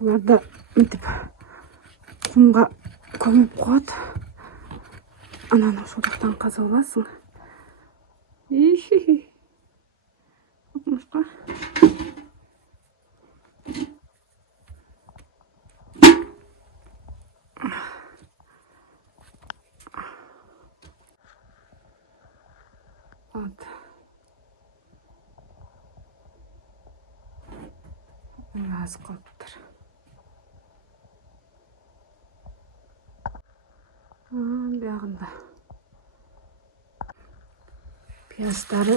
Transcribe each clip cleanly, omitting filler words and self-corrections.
Bunlar da mintip kumga көмүп коет. Анан ошондуктан каза аласың. Окмушка. Вот. Аз калыптыр. Биягында пияздары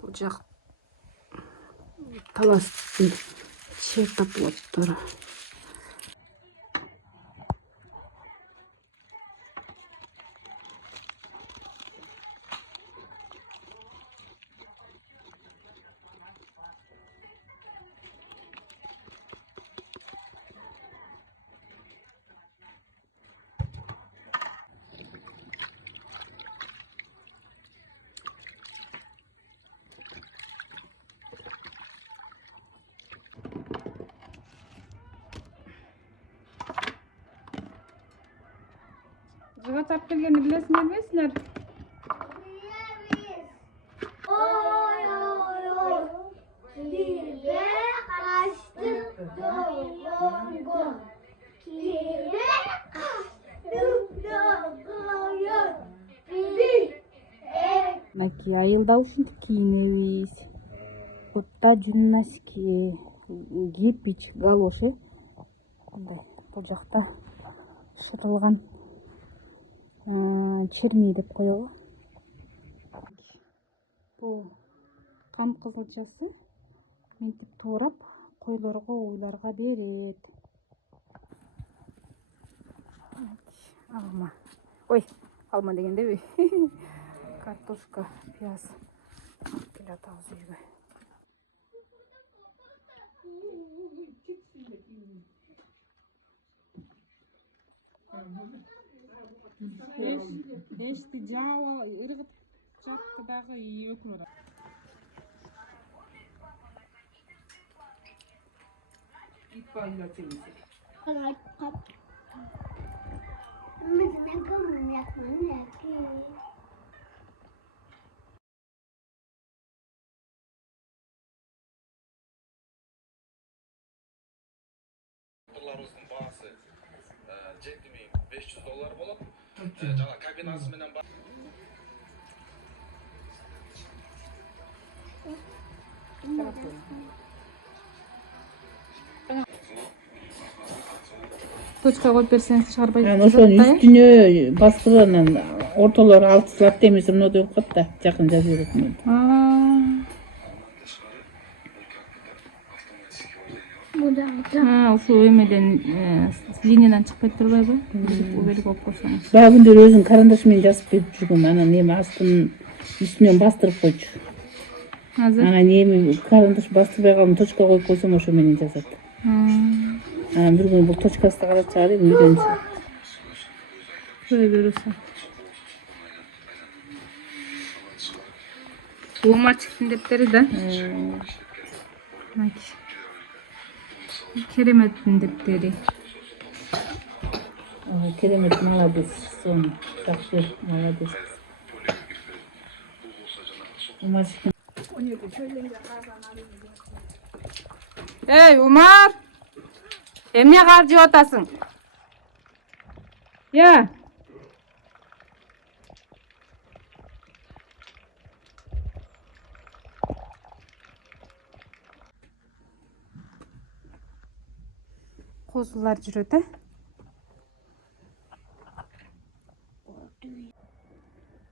бул жак таластын чертоплоттору. Жыга тап келгенди билесиңер эмессиңер? Кире качтым долгон. Кире качтым долгон. Наки айылда ушинтип кийинебиз. Кутта жүн носки, кирпич, галоши. Мындай бул жакта шырылган черми деп коелу. Бул кан кызылчасы мынтип туурап койлорго, уйларга берет. Алма. Ой, алма дегенде картошка, пияз. Келатабыз үйгө. Эшти жаабы ыргытып жатты дагы өкүнөр. Dollarımızın bağısı жетмей $500 болот. Жана кабинасы менен Точка коюп берсеңиз чыгарбай. Ошонун үстүнө баскырып анан ортолору алтылап темиси мындай болуп калат да, жакын жазып берет. Ушу эмеден линиядан чыкпай турбайбы? Убелик болуп койсоңуз. Баа күндөр өзүң карандаш менен жазып берип жүргөм. Анан эми астын үстүнөн бастырып койчу. Анан эми карандаш бастырбай калдым, точка коюп койсом ошо менен жазат. Анан бир күн бул точкасы карап чыгар эми үйрөнсө. Көй берүүсү. Умачтын дептери да. Кереметтин дептери. Керемет, молодец. Сон, жакшы, молодец. Умачтын. Эй, Умар! Эмне кар жеп атасың? Я. Козулар жүрөт,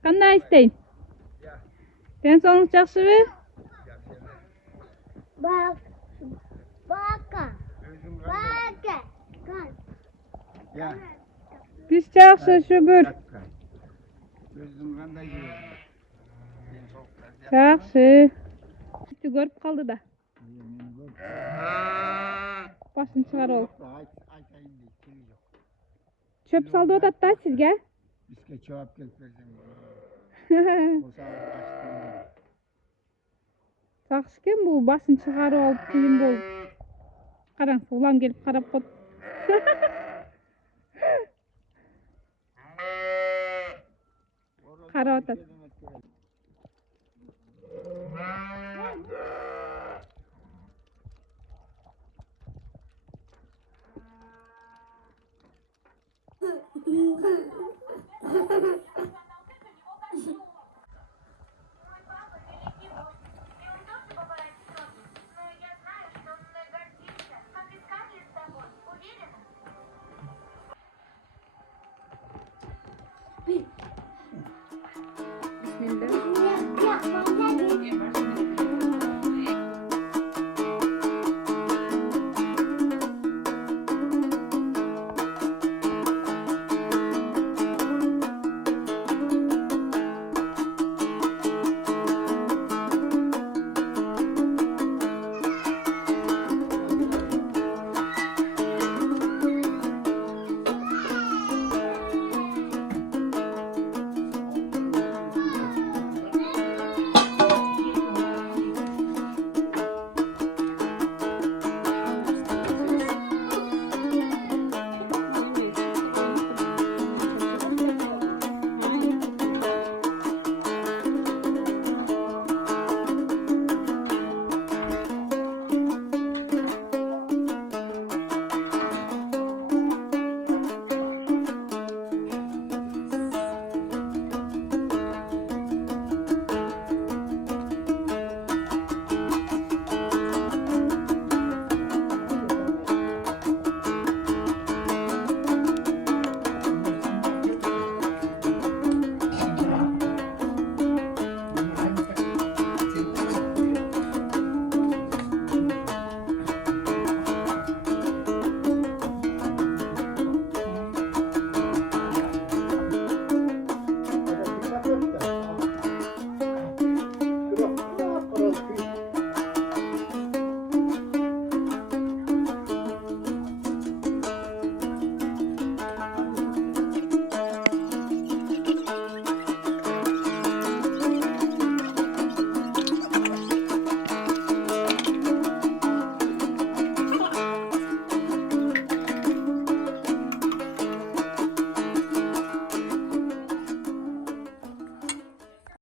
Кандай истейм? Ден соолугуңуз жакшыбы? Baka. Биз жакшы, шүгүр. Жакшы. Сизди көрүп калды да. Башын чыгарып алып. Чөп салды атат да сизге? Бизге жооп келип берсең. Жакшы экен бул, башын чыгарып алып кийин болуп. Qarang, ulan gelip qarap qot. Qarab otat. Мой папа великий вождь, и он тоже бывает строгим. Но я знаю, что он мной гордится, как и Скарлетт с тобой. Уверена? Bismillah. Нет, я